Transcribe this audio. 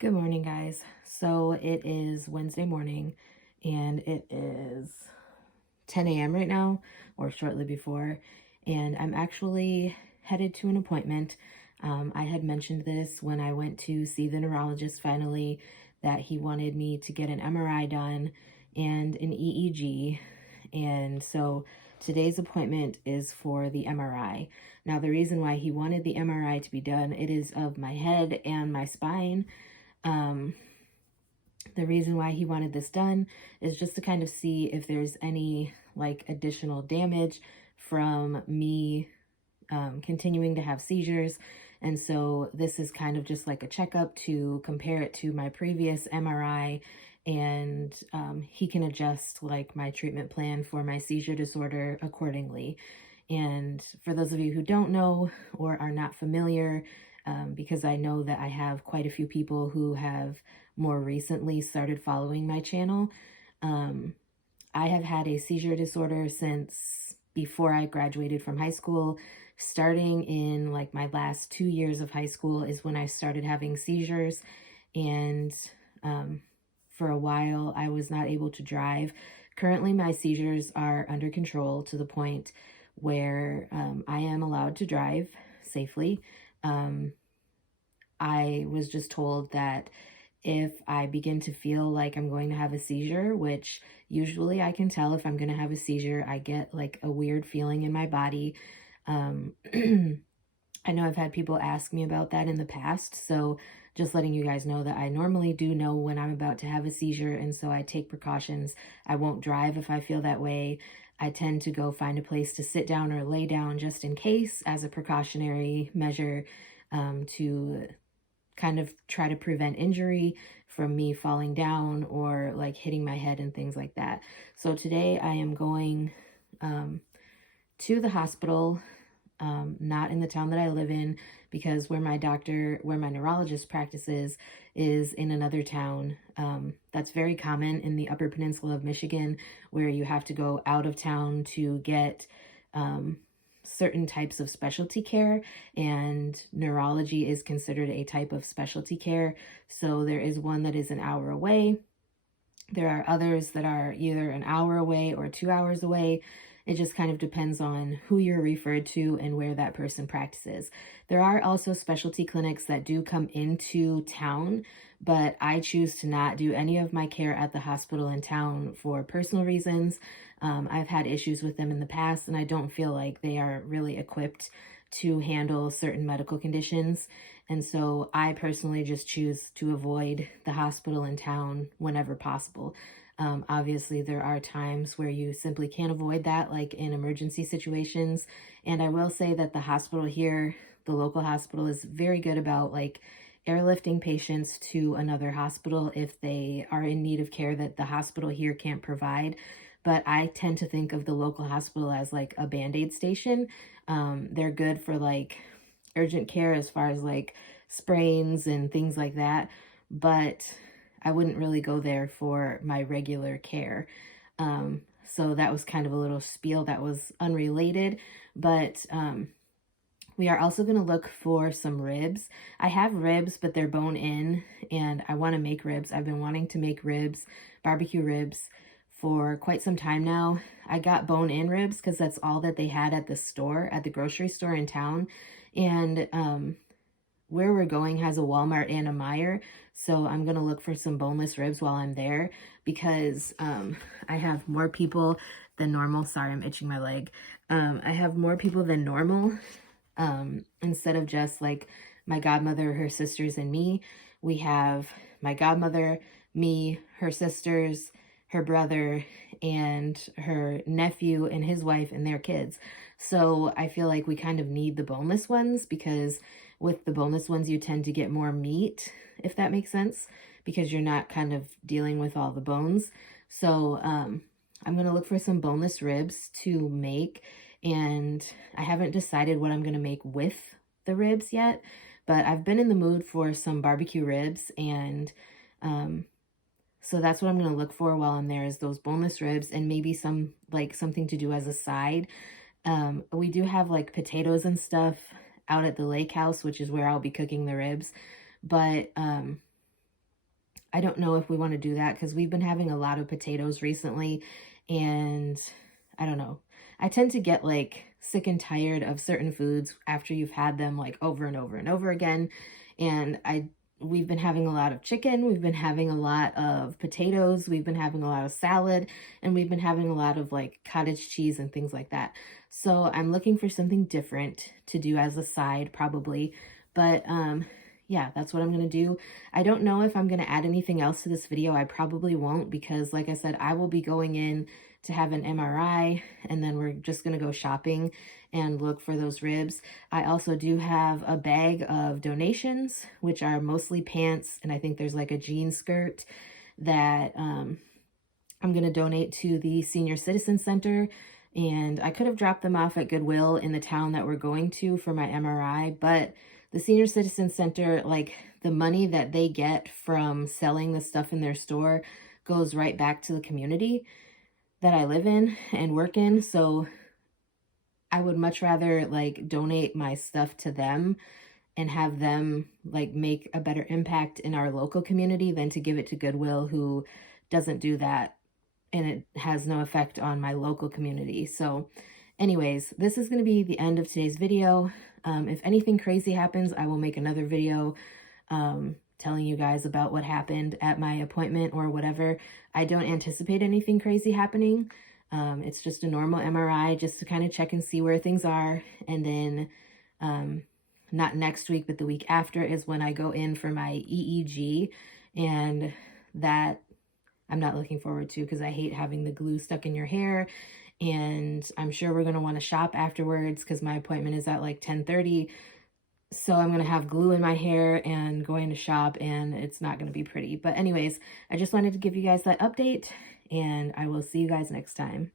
Good morning, guys. So it is Wednesday morning and it is 10 a.m. right now, or shortly before, and I'm actually headed to an appointment. I had mentioned this when I went to see the neurologist finally, that he wanted me to get an MRI done and an EEG. And so today's appointment is for the MRI. Now, the reason why he wanted the MRI to be done, it is of my head and my spine. Um, the reason why he wanted this done is just to kind of see if there's any like additional damage from me continuing to have seizures. And so this is kind of just like a checkup to compare it to my previous MRI, and he can adjust like my treatment plan for my seizure disorder accordingly. And for those of you who don't know or are not familiar, because I know that I have quite a few people who have more recently started following my channel, I have had a seizure disorder since before I graduated from high school. Starting in like my last 2 years of high school is when I started having seizures. And for a while, I was not able to drive. Currently, my seizures are under control to the point where I am allowed to drive safely. I was just told that if I begin to feel like I'm going to have a seizure, which usually I can tell if I'm going to have a seizure, I get like a weird feeling in my body. I know I've had people ask me about that in the past, so just letting you guys know that I normally do know when I'm about to have a seizure, and so I take precautions. I won't drive if I feel that way. I tend to go find a place to sit down or lay down just in case, as a precautionary measure, to kind of try to prevent injury from me falling down or like hitting my head and things like that. So today I am going to the hospital, not in the town that I live in, because where my neurologist practices is in another town. That's very common in the Upper Peninsula of Michigan, where you have to go out of town to get certain types of specialty care, and neurology is considered a type of specialty care. So there is one that is an hour away. There are others that are either an hour away or 2 hours away. It just kind of depends on who you're referred to and where that person practices. There are also specialty clinics that do come into town, but I choose to not do any of my care at the hospital in town for personal reasons. I've had issues with them in the past, and I don't feel like they are really equipped to handle certain medical conditions. And so I personally just choose to avoid the hospital in town whenever possible. Obviously, there are times where you simply can't avoid that, like in emergency situations. And I will say that the hospital here, the local hospital, is very good about like airlifting patients to another hospital if they are in need of care that the hospital here can't provide. But I tend to think of the local hospital as like a Band-Aid station. They're good for like urgent care as far as like sprains and things like that, but I wouldn't really go there for my regular care. So that was kind of a little spiel that was unrelated, but we are also going to look for some ribs. I have ribs, but they're bone in, and I want to make ribs. I've been wanting to make ribs, barbecue ribs, for quite some time now. I got bone in ribs because that's all that they had at the store, at the grocery store in town. And where we're going has a Walmart and a Meijer. So I'm going to look for some boneless ribs while I'm there, because I have more people than normal. Sorry, I'm itching my leg. I have more people than normal. Instead of just like my godmother, her sisters, and me, we have my godmother, me, her sisters, her brother, and her nephew and his wife and their kids. So I feel like we kind of need the boneless ones, because with the boneless ones, you tend to get more meat, if that makes sense, because you're not kind of dealing with all the bones. So I'm going to look for some boneless ribs to make, and I haven't decided what I'm going to make with the ribs yet, but I've been in the mood for some barbecue ribs, and so that's what I'm going to look for while I'm there, is those boneless ribs and maybe some like something to do as a side. We do have like potatoes and stuff out at the lake house, which is where I'll be cooking the ribs. But I don't know if we want to do that because we've been having a lot of potatoes recently, and I don't know. I tend to get like sick and tired of certain foods after you've had them like over and over and over again. And we've been having a lot of chicken, we've been having a lot of potatoes, we've been having a lot of salad, and we've been having a lot of like cottage cheese and things like that. So I'm looking for something different to do as a side probably. But yeah, that's what I'm going to do. I don't know if I'm going to add anything else to this video. I probably won't because like I said, I will be going in to have an MRI and then we're just going to go shopping and look for those ribs. I also do have a bag of donations, which are mostly pants, and I think there's like a jean skirt that I'm going to donate to the Senior Citizen Center. And I could have dropped them off at Goodwill in the town that we're going to for my MRI, but the Senior Citizen Center, like the money that they get from selling the stuff in their store goes right back to the community that I live in and work in. So I would much rather like donate my stuff to them and have them like make a better impact in our local community than to give it to Goodwill, who doesn't do that, and it has no effect on my local community. So anyways, this is going to be the end of today's video. If anything crazy happens, I will make another video telling you guys about what happened at my appointment or whatever. I don't anticipate anything crazy happening. It's just a normal MRI just to kind of check and see where things are. And then not next week, but the week after is when I go in for my EEG. And that I'm not looking forward to because I hate having the glue stuck in your hair. And I'm sure we're going to want to shop afterwards because my appointment is at like 10:30. So I'm going to have glue in my hair and going to shop, and it's not going to be pretty. But anyways, I just wanted to give you guys that update, and I will see you guys next time.